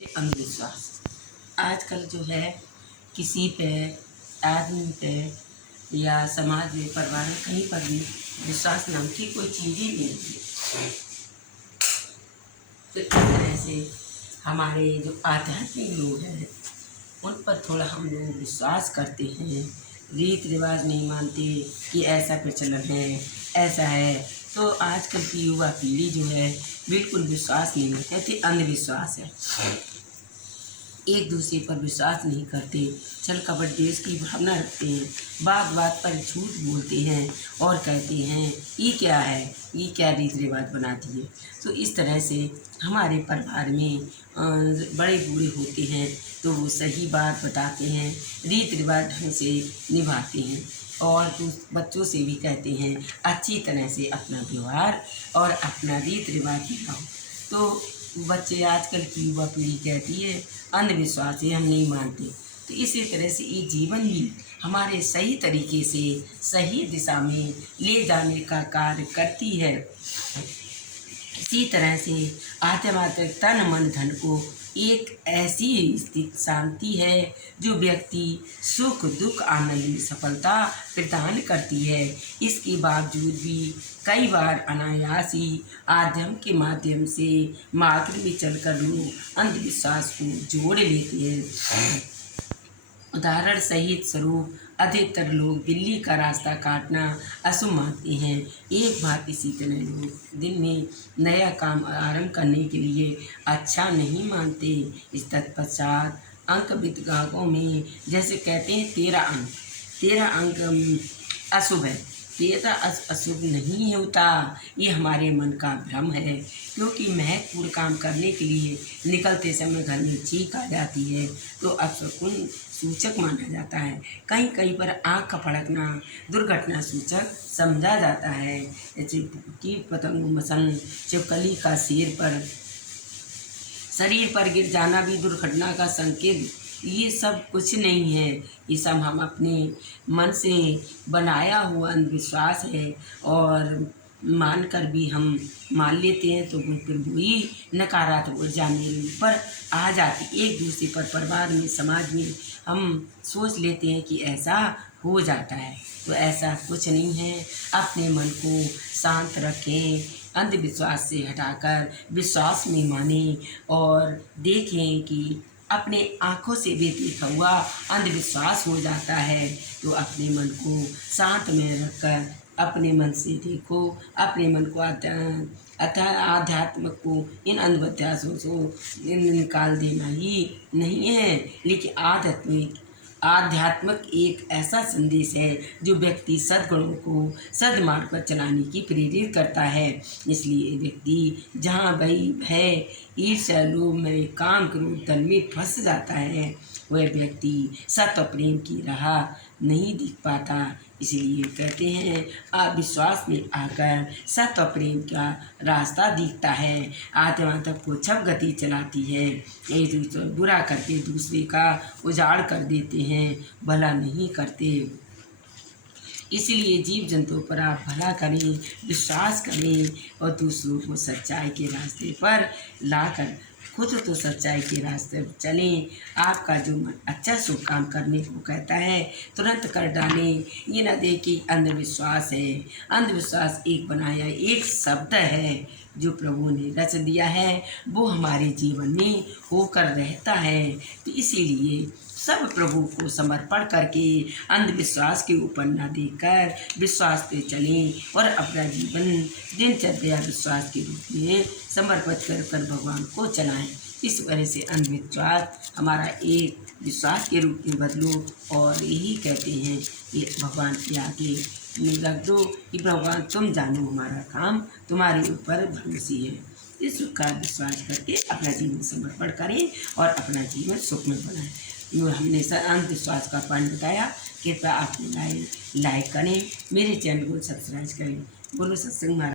अंधविश्वास आजकल जो है किसी पे, आदमी पे या समाज में, परिवार में, कहीं पर भी विश्वास नाम की कोई चीज़ ही नहीं है। तो इस तरह से हमारे जो आध्यात्मिक लोग हैं उन पर थोड़ा हम लोग विश्वास करते हैं, रीत रिवाज नहीं मानते कि ऐसा प्रचलन है, ऐसा है। तो आजकल की युवा पीढ़ी जो है बिल्कुल विश्वास नहीं कहती, अंधविश्वास है। एक दूसरे पर विश्वास नहीं करते, छल कपट देश की भावना रखते हैं, बात बात पर झूठ बोलते हैं और कहते हैं ये क्या है, ये क्या रीत रिवाज बना दिए। तो इस तरह से हमारे परिवार में बड़े बूढ़े होते हैं तो वो सही बात बताते हैं, रीत रिवाज ढंग से निभाते हैं और बच्चों से भी कहते हैं अच्छी तरह से अपना व्यवहार और अपना रीत रिवाज निभाओ। तो बच्चे, आजकल की युवा पीढ़ी कहती है अंधविश्वास है, हम नहीं मानते। तो इसी तरह से ये जीवन भी हमारे सही तरीके से सही दिशा में ले जाने का कार्य करती है। इसी तरह से आत्मात्मक तन मन धन को एक ऐसी स्थिति शांति है जो व्यक्ति सुख दुख आनंद में सफलता प्रदान करती है। इसके बावजूद भी कई बार अनायास ही आध्यात्म के माध्यम से मार्ग में चलकर लोग अंधविश्वास को जोड़ लेते हैं। उदाहरण सहित स्वरूप अधिकतर लोग बिल्ली का रास्ता काटना अशुभ मानते हैं। एक बार इसी तरह लोग दिन में नया काम आरंभ करने के लिए अच्छा नहीं मानते। इस तत्पश्चात अंक विद्याओं में जैसे कहते हैं 13 अंक अशुभ है। 13 अशुभ नहीं होता, ये हमारे मन का भ्रम है, क्योंकि महत्वपूर्ण काम करने के लिए निकलते समय घर में चीख आ जाती है तो अपशकुन सूचक माना जाता है। कहीं कहीं पर आँख का फड़कना दुर्घटना सूचक समझा जाता है। जैसे कि पतंग मसन छिपकली का शरीर पर गिर जाना भी दुर्घटना का संकेत। ये सब कुछ नहीं है, ये सब हम अपने मन से बनाया हुआ अंधविश्वास है और मानकर भी हम मान लेते हैं तो फिर वही नकारात्मक ऊर्जा मेरे ऊपर आ जाती। एक दूसरे पर, परिवार में, समाज में हम सोच लेते हैं कि ऐसा हो जाता है, तो ऐसा कुछ नहीं है। अपने मन को शांत रखें, अंधविश्वास से हटाकर विश्वास में मानें और देखें कि अपने आँखों से भी देखा हुआ अंधविश्वास हो जाता है। तो अपने मन को शांत में रखकर अपने मन से देखो, अपने मन को आध्यात्म को इन अंधविश्वासों से निकाल देना ही नहीं है, लेकिन आध्यात्मिक एक ऐसा संदेश है जो व्यक्ति सद्गुणों को सद्मार्ग पर चलाने की प्रेरित करता है। इसलिए व्यक्ति जहाँ भय ईर्ष्या लोभ में काम क्रोध धन में फंस जाता है, वह व्यक्ति सत्य प्रेम की राह नहीं दिख पाता। इसलिए कहते हैं अविश्वास में आकर सत्य प्रेम का रास्ता दिखता है। आत्मा तक को छप गति चलाती है, एक दूसरे बुरा करके दूसरे का उजाड़ कर देते हैं, भला नहीं करते। इसलिए जीव जंतुओं पर आप भला करें, विश्वास करें और दूसरों को सच्चाई के रास्ते पर लाकर खुद तो सच्चाई के रास्ते पर चलें। आपका जो मन अच्छा शुभ काम करने को कहता है तुरंत कर डालें। ये न दें कि अंधविश्वास है। अंधविश्वास एक बनाया एक शब्द है जो प्रभु ने रच दिया है, वो हमारे जीवन में होकर रहता है। तो इसीलिए सब प्रभु को समर्पण करके अंधविश्वास के ऊपर न देकर विश्वास पे चलें और अपना जीवन दिनचर्या विश्वास के रूप में समर्पित कर भगवान को चलाएं। इस वजह से अंधविश्वास हमारा एक विश्वास के रूप में बदलो और यही कहते हैं कि भगवान के आगे रख दो कि भगवान तुम जानो, हमारा काम तुम्हारे ऊपर भरोसी है। इस का विश्वास करके अपना जीवन समर्पण करें और अपना जीवन सुखमय बनाएं। हमने अंधविश्वास का पॉइंट बताया, कृपया आप लाइक करें, मेरे चैनल को सब्सक्राइब करें। बोलो सत्संग महाराज।